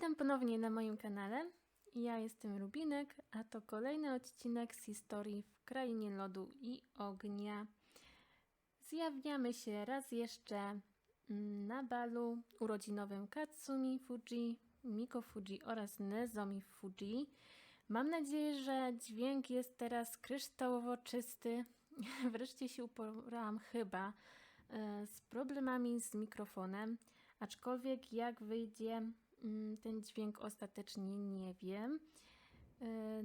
Witam ponownie na moim kanale. Ja jestem Rubinek, a to kolejny odcinek z historii w Krainie Lodu i Ognia. Zjawniamy się raz jeszcze mm, na balu urodzinowym Katsumi Fuji, Miko Fuji oraz Nezomi Fuji. Mam nadzieję, że dźwięk jest teraz kryształowo czysty. Wreszcie się uporałam chyba e, z problemami z mikrofonem, aczkolwiek jak wyjdzie ten dźwięk ostatecznie nie wiem. E,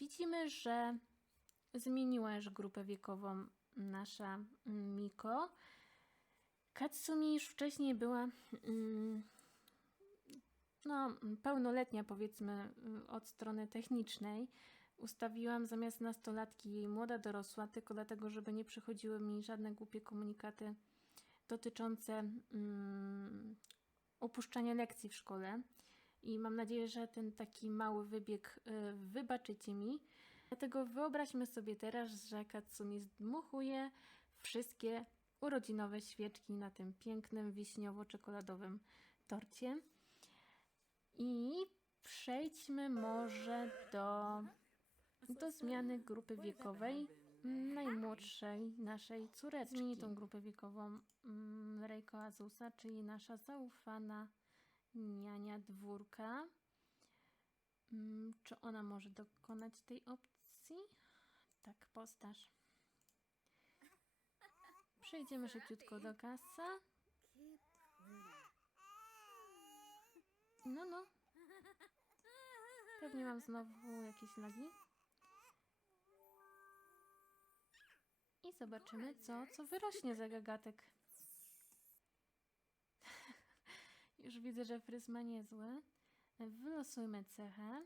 Widzimy, że zmieniła już grupę wiekową nasza mm, Miko. Katsumi już wcześniej była mm, no, pełnoletnia, powiedzmy, y, od strony technicznej. Ustawiłam zamiast nastolatki jej młoda dorosła, tylko dlatego, żeby nie przychodziły mi żadne głupie komunikaty dotyczące mm, opuszczania lekcji w szkole. I mam nadzieję, że ten taki mały wybieg y, wybaczycie mi. Dlatego wyobraźmy sobie teraz, że Katsumi zdmuchuje wszystkie urodzinowe świeczki na tym pięknym wiśniowo-czekoladowym torcie. I przejdźmy może do, do zmiany grupy wiekowej najmłodszej naszej córeczki. Zmieni tą grupę wiekową mm, Reiko Azusa, czyli nasza zaufana niania dwórka. Mm, Czy ona może dokonać tej opcji? Tak, postaż. Przejdziemy szybciutko do kasa. No, no. Pewnie mam znowu jakieś lagi. I zobaczymy, co, co wyrośnie za gagatek. Już widzę, że fryz ma niezły. Wylosujmy cechę.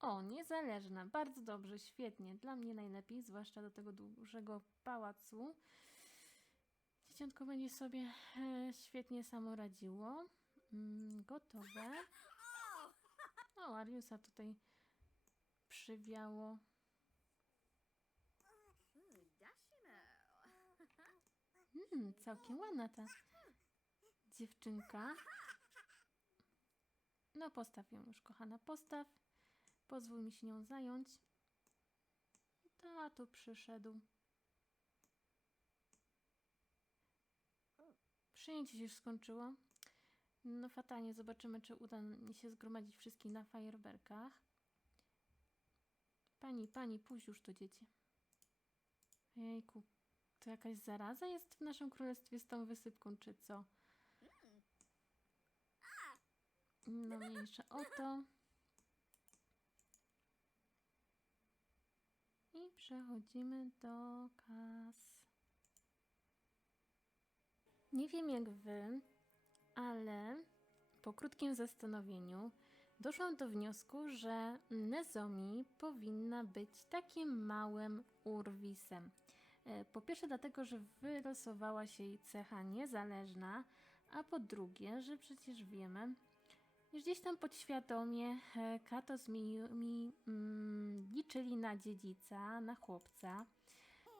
O, niezależna. Bardzo dobrze, świetnie. Dla mnie najlepiej, zwłaszcza do tego dużego pałacu. Dzieciątko będzie sobie e, świetnie samo radziło. Mm, gotowe. O, Ariusa tutaj przywiało. Hmm, całkiem ładna ta dziewczynka. No postaw ją już, kochana, postaw. Pozwól mi się nią zająć. Tato przyszedł. Przyjęcie się już skończyło. No fatalnie, zobaczymy, czy uda mi się zgromadzić wszystkich na fajerwerkach. Pani, pani, pójdź już to dzieci. Jejku, to jakaś zaraza jest w naszym królestwie z tą wysypką, czy co? No mniejsza o to. I przechodzimy do kas. Nie wiem jak wy, ale po krótkim zastanowieniu doszłam do wniosku, że Nezomi powinna być takim małym urwisem. E, Po pierwsze dlatego, że wylosowała się jej cecha niezależna, a po drugie, że przecież wiemy, iż gdzieś tam podświadomie e, Kato z Miyumi mm, liczyli na dziedzica, na chłopca.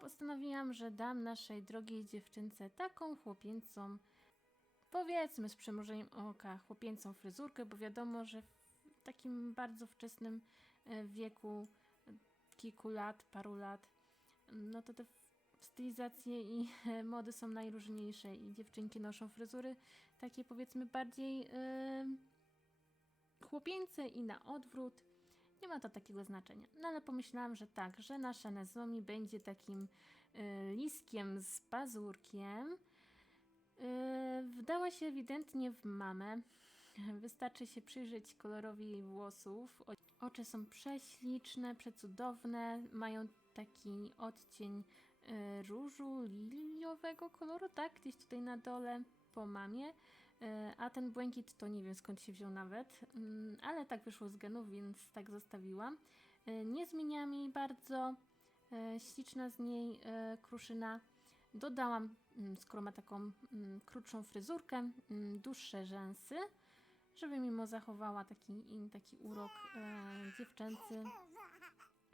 Postanowiłam, że dam naszej drogiej dziewczynce taką chłopięcą, powiedzmy z przymrużeniem oka, chłopięcą fryzurkę, bo wiadomo, że w takim bardzo wczesnym e, wieku, kilku lat, paru lat, no to te stylizacje i mody są najróżniejsze i dziewczynki noszą fryzury takie powiedzmy bardziej e, chłopięce i na odwrót. Nie ma to takiego znaczenia. No ale pomyślałam, że tak, że nasza Nezomi będzie takim y, liskiem z pazurkiem. Y, wdała się ewidentnie w mamę. Wystarczy się przyjrzeć kolorowi jej włosów. Oczy są prześliczne, przecudowne, mają taki odcień różu liliowego koloru, tak? Gdzieś tutaj na dole po mamie. E, A ten błękit to nie wiem skąd się wziął nawet, mm, ale tak wyszło z genów, więc tak zostawiłam. E, Nie zmieniałam jej bardzo, e, śliczna z niej e, kruszyna. Dodałam, mm, skoro ma taką mm, krótszą fryzurkę, mm, dłuższe rzęsy, żeby mimo zachowała taki, taki urok e, dziewczęcy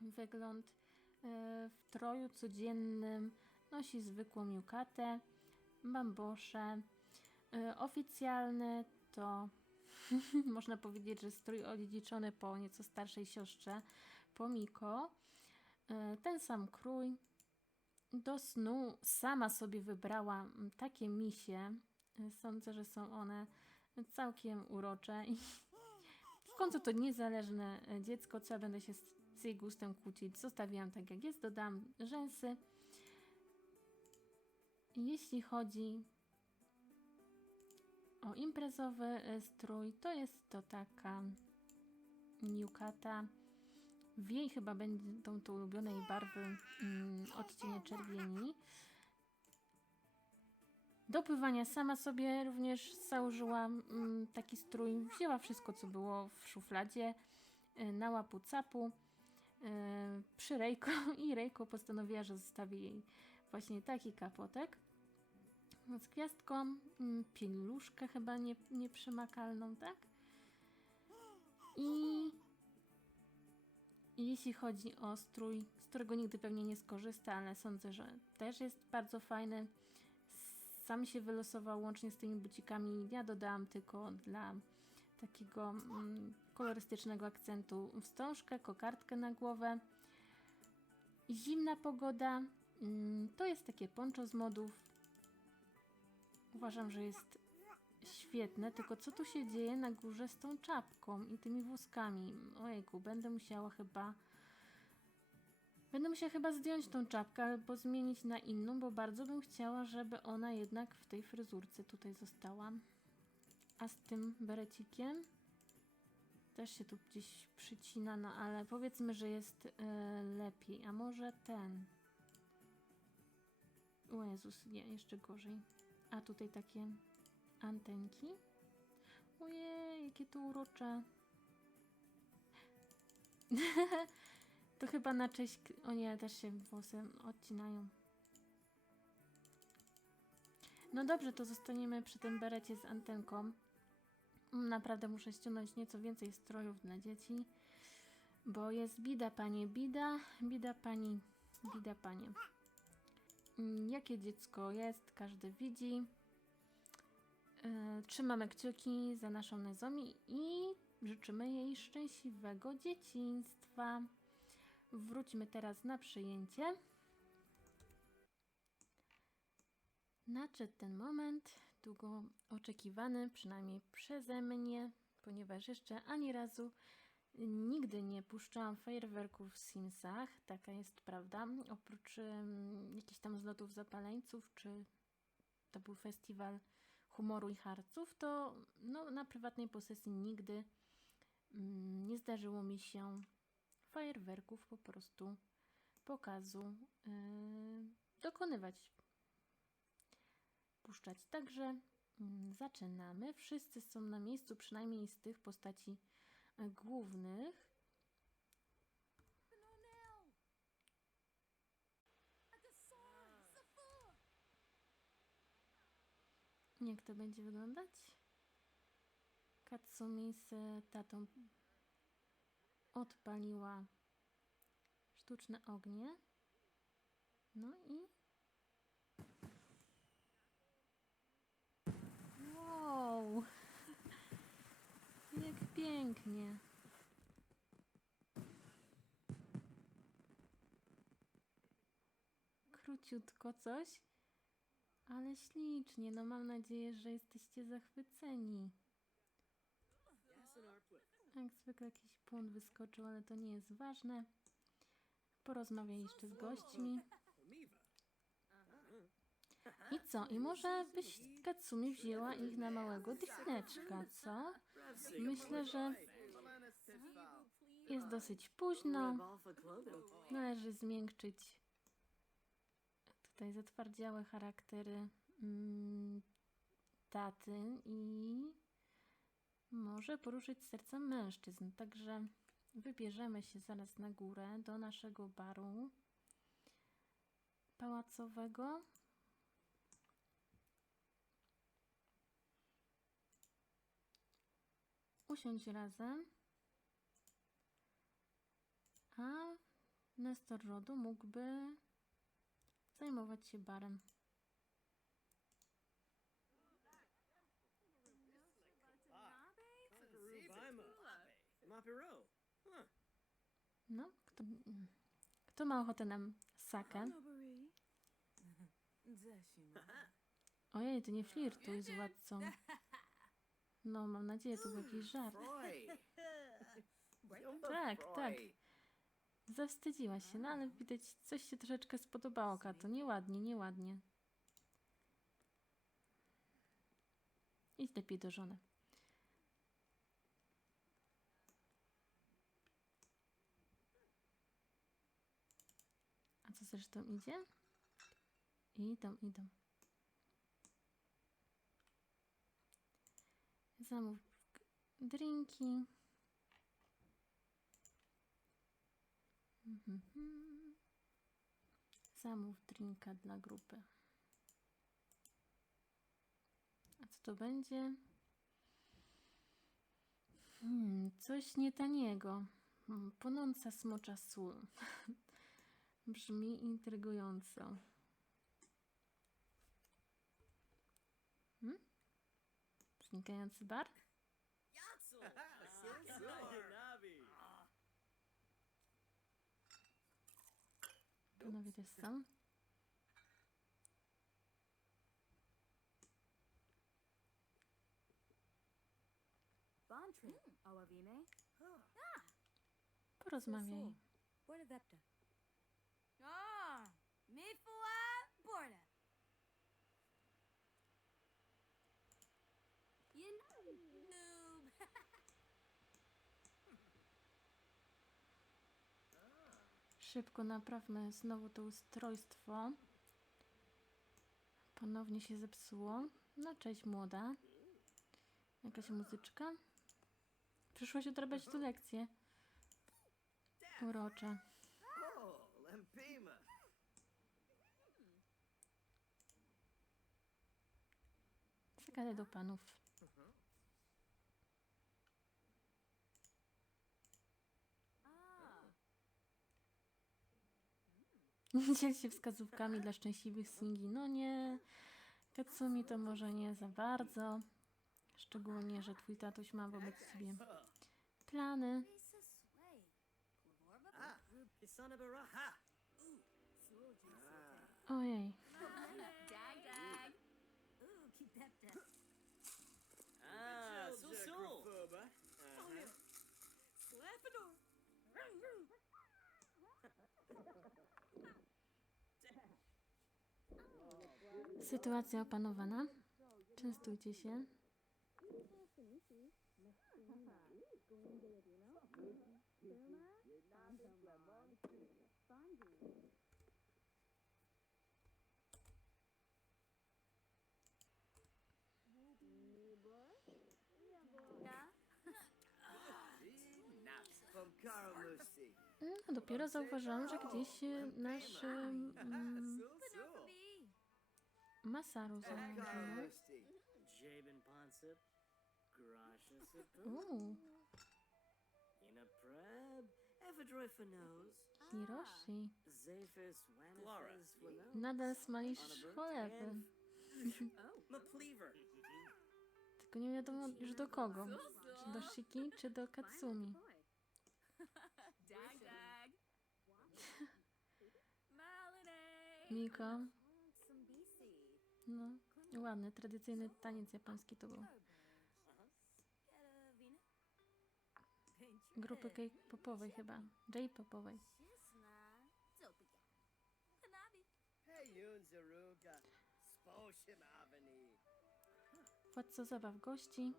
wygląd. E, W troju codziennym nosi zwykłą miukatę, bambosze, E, Oficjalny to można powiedzieć, że strój odziedziczony po nieco starszej siostrze, po Miko. E, Ten sam krój. Do snu sama sobie wybrała mm, takie misie. Sądzę, że są one całkiem urocze i w końcu to niezależne dziecko, co ja będę się z jej gustem kłócić. Zostawiłam tak jak jest, dodam rzęsy. Jeśli chodzi o imprezowy e, strój, to jest to taka Yukata. W jej chyba będą to ulubione jej barwy mm, odcienie czerwieni. Do pływania sama sobie również założyła mm, taki strój. Wzięła wszystko, co było w szufladzie y, na łapu capu przy Rejko i Rejko postanowiła, że zostawi jej właśnie taki kapotek z gwiazdką, mm, pieluszkę chyba nie, nieprzemakalną, tak? I jeśli chodzi o strój, z którego nigdy pewnie nie skorzysta, ale sądzę, że też jest bardzo fajny. Sam się wylosował łącznie z tymi bucikami. Ja dodałam tylko dla takiego mm, kolorystycznego akcentu wstążkę, kokardkę na głowę. Zimna pogoda. Mm, to jest takie poncho z modów. Uważam, że jest świetne, tylko co tu się dzieje na górze z tą czapką i tymi włoskami? Ojejku, będę musiała chyba... Będę musiała chyba zdjąć tą czapkę albo zmienić na inną, bo bardzo bym chciała, żeby ona jednak w tej fryzurce tutaj została. A z tym berecikiem też się tu gdzieś przycina, no ale powiedzmy, że jest e, lepiej. A może ten? O Jezus, nie, jeszcze gorzej. A tutaj takie antenki. Ojej, jakie to urocze. to chyba na cześć... O nie, też się włosy odcinają. No dobrze, to zostaniemy przy tym berecie z antenką. Naprawdę muszę ściągnąć nieco więcej strojów dla dzieci, bo jest bida, panie, bida, bida, pani, bida, panie. Mm, Jakie dziecko jest, każdy widzi. E, Trzymamy kciuki za naszą Nezomi i życzymy jej szczęśliwego dzieciństwa. Wróćmy teraz na przyjęcie. Nadszedł ten moment, długo oczekiwany, przynajmniej przeze mnie, ponieważ jeszcze ani razu nigdy nie puszczałam fajerwerków w Simsach, taka jest prawda. Oprócz um, jakichś tam zlotów zapaleńców, czy to był festiwal humoru i harców, to no, na prywatnej posesji nigdy mm, nie zdarzyło mi się fajerwerków po prostu pokazu yy, dokonywać, puszczać. Także mm, zaczynamy. Wszyscy są na miejscu, przynajmniej z tych postaci e, głównych. Jak to będzie wyglądać? Katsumi z tatą odpaliła sztuczne ognie. No i. Wow! Jak pięknie! Króciutko coś, ale ślicznie. No mam nadzieję, że jesteście zachwyceni. Jak zwykle jakiś płon wyskoczył, ale to nie jest ważne. Porozmawiaj jeszcze z gośćmi. I co? I może byś Katsumi wzięła ich na małego drineczka, co? Myślę, że jest dosyć późno. Należy zmiękczyć tutaj zatwardziałe charaktery mm, taty i może poruszyć serca mężczyzn. Także wybierzemy się zaraz na górę do naszego baru pałacowego. Usiąść razem. A Nestor Rodu mógłby zajmować się barem. No, kto, kto ma ochotę na sakę? Ojej, to nie flirtuj z władcą. No, mam nadzieję, to był jakiś żart. Tak, tak. Zawstydziła się, no ale widać, coś się troszeczkę spodobało, Kato. Nieładnie, nieładnie. Idź lepiej do żony. A co zresztą idzie? Idą, idą. Zamów drinki. Zamów drinka dla grupy. A co to będzie? Hmm, coś nietaniego. Hmm, Płonąca smocza sól. Brzmi intrygująco. Hmm? Znikający bar? Panowie też są. Bontre, Awavime. Porozmawiaj. Ah. Szybko naprawmy znowu to ustrojstwo. Ponownie się zepsuło. No cześć młoda. Jakaś muzyczka? Przyszłaś odrabiać tu lekcję. Urocze. Zagadaj do panów. Dziel się wskazówkami dla szczęśliwych singli. No nie. Katsumi to może nie za bardzo. Szczególnie, że twój tatuś ma wobec ciebie plany. Ojej. Sytuacja opanowana. Częstujcie się. No, dopiero zauważyłam, że gdzieś e, nasz mm. Masaru. Karamusi. Jabin Ponsip. Grasha Sipu. Uuu, Ina Preb. Ephedroy Fanos. Hiroshi. Nadal smalisz cholewy. Mapleaver. Tylko nie wiadomo już do kogo. Czy do Shiki, czy do Katsumi. Miko. No, ładny, tradycyjny taniec japoński to był. Grupy K-popowej chyba. J-popowej. Władca zabaw gości.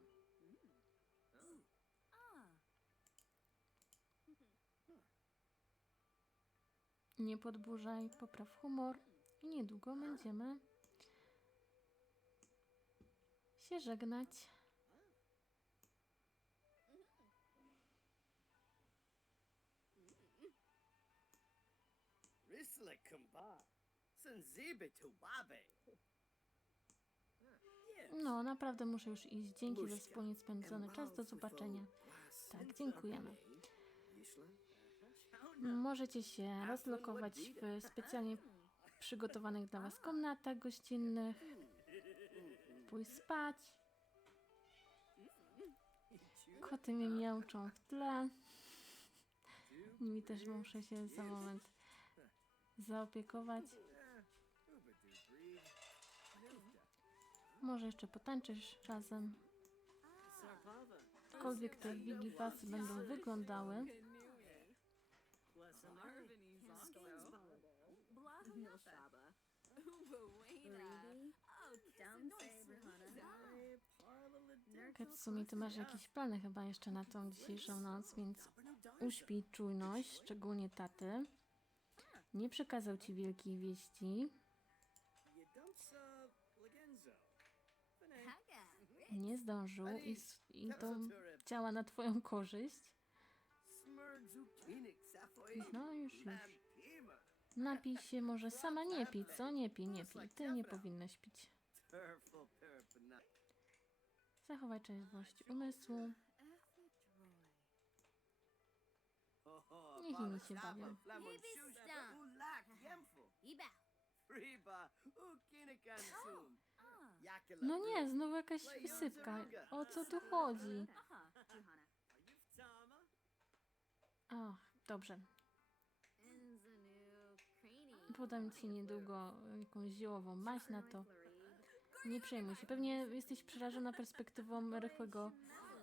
Nie podburzaj, popraw humor. I niedługo będziemy się żegnać. Risla Kumba. Sanzibe Tubabe. No, naprawdę muszę już iść. Dzięki za wspólnie spędzony czas. Do zobaczenia. Tak, dziękujemy. Możecie się rozlokować w specjalnie przygotowanych dla Was komnatach gościnnych, pójść spać. Koty mi miauczą w tle. Nimi też muszę się za moment zaopiekować. Może jeszcze potańczysz razem. Jakkolwiek te wigipasy będą wyglądały. Katsumi, ty masz jakieś plany chyba jeszcze na tą dzisiejszą noc, więc uśpij czujność, szczególnie taty. Nie przekazał ci wielkiej wieści. Nie zdążył i, i to działa na twoją korzyść. No już, już. Napij się, może sama nie pij, co? Nie pij, nie pij. Ty nie powinnaś pić. Zachowaj trzeźwość umysłu. Niech inni się bawią. No nie, znowu jakaś wysypka. O co tu chodzi? Ach, dobrze. Podam ci niedługo jakąś ziołową maść na to. Nie przejmuj się. Pewnie jesteś przerażona perspektywą rychłego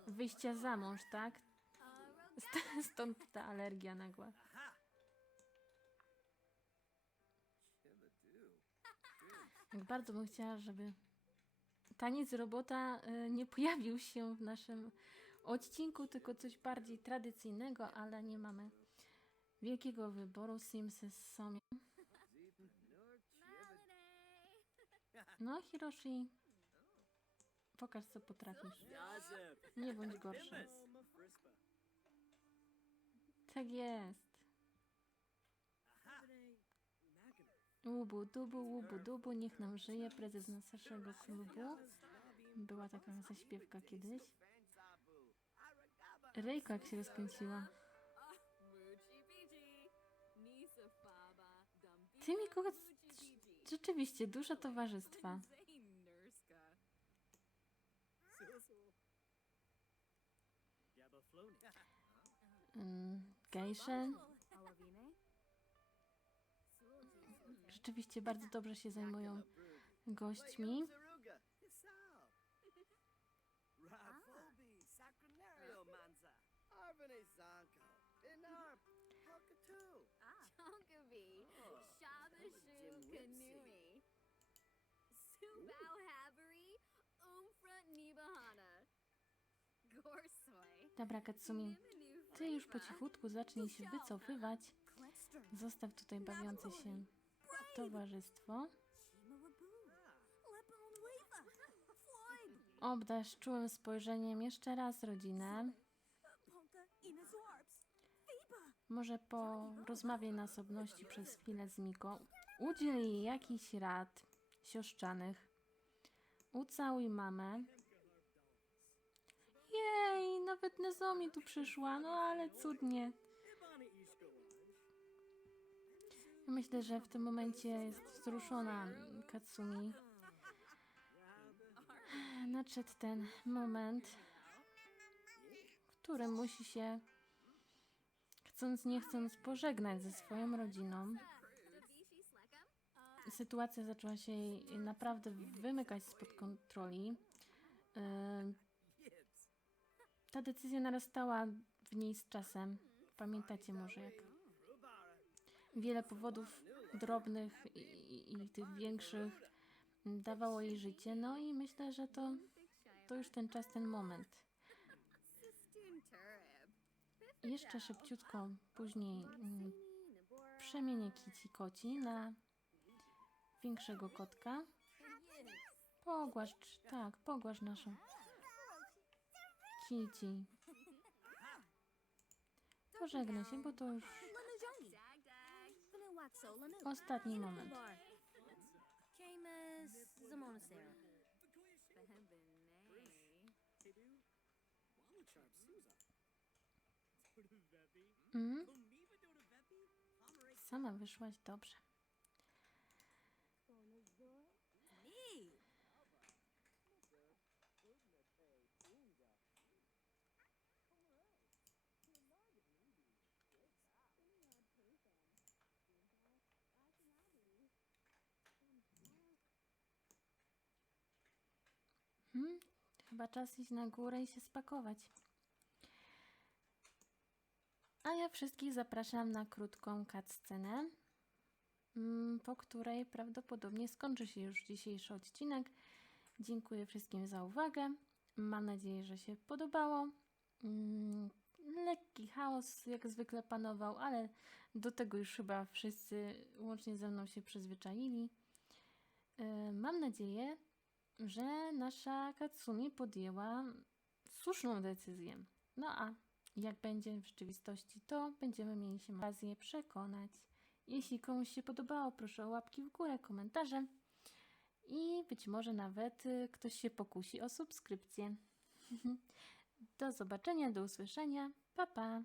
wyjścia za mąż, tak? St- Stąd ta alergia nagła. Jak bardzo bym chciała, żeby taniec robota y, nie pojawił się w naszym odcinku, tylko coś bardziej tradycyjnego, ale nie mamy wielkiego wyboru. Simsy są. No, Hiroshi, pokaż co potrafisz. Nie bądź gorszy. Tak jest. Łubu dubu, łubu dubu, niech nam żyje prezes naszego klubu. Była taka zaśpiewka kiedyś. Rejka jak się rozkręciła. Ty mi kogoś... Rzeczywiście, dużo towarzystwa. Mm, Gejsze. Rzeczywiście bardzo dobrze się zajmują gośćmi. Dobra, Katsumi, ty już po cichutku zacznij się wycofywać. Zostaw tutaj bawiące się towarzystwo. Obdasz czułym spojrzeniem jeszcze raz rodzinę. Może porozmawiaj na osobności przez chwilę z Miko. Udziel jej jakichś rad siostrzanych. Ucałuj mamę. Jej, nawet Nezomi tu przyszła, no ale cudnie. Myślę, że w tym momencie jest wzruszona Katsumi. Nadszedł ten moment, w którym musi się, chcąc nie chcąc, pożegnać ze swoją rodziną. Sytuacja zaczęła się jej naprawdę wymykać spod kontroli. Ta decyzja narastała w niej z czasem. Pamiętacie może, jak wiele powodów drobnych i, i, i tych większych dawało jej życie. No i myślę, że to, to już ten czas, ten moment. Jeszcze szybciutko później mm, przemienię Kici Koci na większego kotka. Pogłasz, tak, pogłasz naszą Kici. Pożegnaj się, bo to już ostatni moment. Mm? Sama wyszłaś dobrze. Mhm. Chyba czas iść na górę i się spakować. A ja wszystkich zapraszam na krótką cutscenę, mm, po której prawdopodobnie skończy się już dzisiejszy odcinek. Dziękuję wszystkim za uwagę. Mam nadzieję, że się podobało. Mm, Lekki chaos jak zwykle panował, ale do tego już chyba wszyscy łącznie ze mną się przyzwyczaili. E, Mam nadzieję, że nasza Katsumi podjęła słuszną decyzję. No a jak będzie w rzeczywistości, to będziemy mieli się okazję przekonać. Jeśli komuś się podobało, proszę o łapki w górę, komentarze i być może nawet y, ktoś się pokusi o subskrypcję. Do zobaczenia, do usłyszenia. Pa pa!